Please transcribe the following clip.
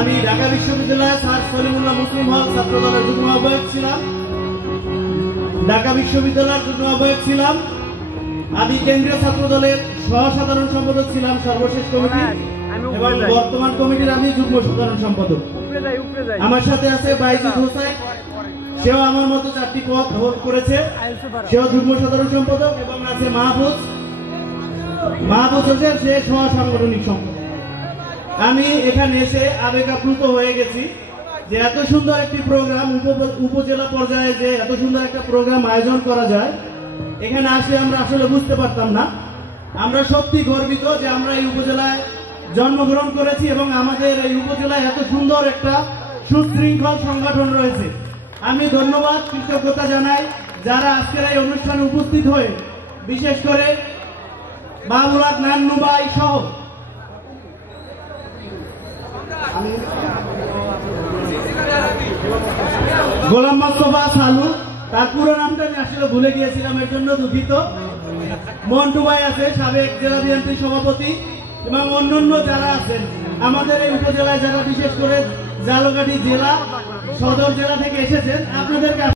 আমি ঢাকা বিশ্ববিদ্যালয়ে স্যার সলিমুল্লাহ মুসলিম হল ছাত্র দলের যুগ্ম আহ্বায়ক ছিলাম। ঢাকা বিশ্ববিদ্যালয়ের যুগ্ম আহ্বায়ক ছিলাম। আমি কেন্দ্রীয় ছাত্র দলের সহ সাধারণ সম্পাদক ছিলাম সর্বশেষ কমিটি, এবং বর্তমান কমিটির আমি যুগ্ম সাধারণ সম্পাদক। আমার সাথে আছে বাইজিদ হোসেন, সেও আমার মতো 4টি পদ হোল্ড করেছে, সেও যুগ্ম সাধারণ সম্পাদক। এবং আছে মাহফুজ হোসেন, সে সহ সাংগঠনিক সম্পাদক। আমি এখানে এসে আবেগ আপ্লুত হয়ে গেছি যে এত সুন্দর একটি প্রোগ্রাম, উপজেলা পর্যায়ে যে এত সুন্দর একটা প্রোগ্রাম আয়োজন করা যায়, এখানে আসলে আমরা আসলে বুঝতে পারতাম না। আমরা সত্যি গর্বিত যে আমরা এই উপজেলায় জন্মগ্রহণ করেছি এবং আমাদের এই উপজেলায় এত সুন্দর একটা সুশৃঙ্খল সংগঠন রয়েছে। আমি ধন্যবাদ, কৃতজ্ঞতা জানাই যারা আজকের এই অনুষ্ঠানে উপস্থিত হয়ে, বিশেষ করে মামুলাক নান্নু ভাই সহ গোলাম মোস্তফা সালু, তার পুরো নামটা আমি আসলে ভুলে গিয়েছিলাম, এর জন্য দুঃখিত। মন্টু ভাই আছে, সাবেক জেলা বিএনপি সভাপতি, এবং অন্যান্য যারা আছেন আমাদের এই উপজেলায়, যারা বিশেষ করে জালকাঠি জেলা সদর জেলা থেকে এসেছেন, আপনাদেরকে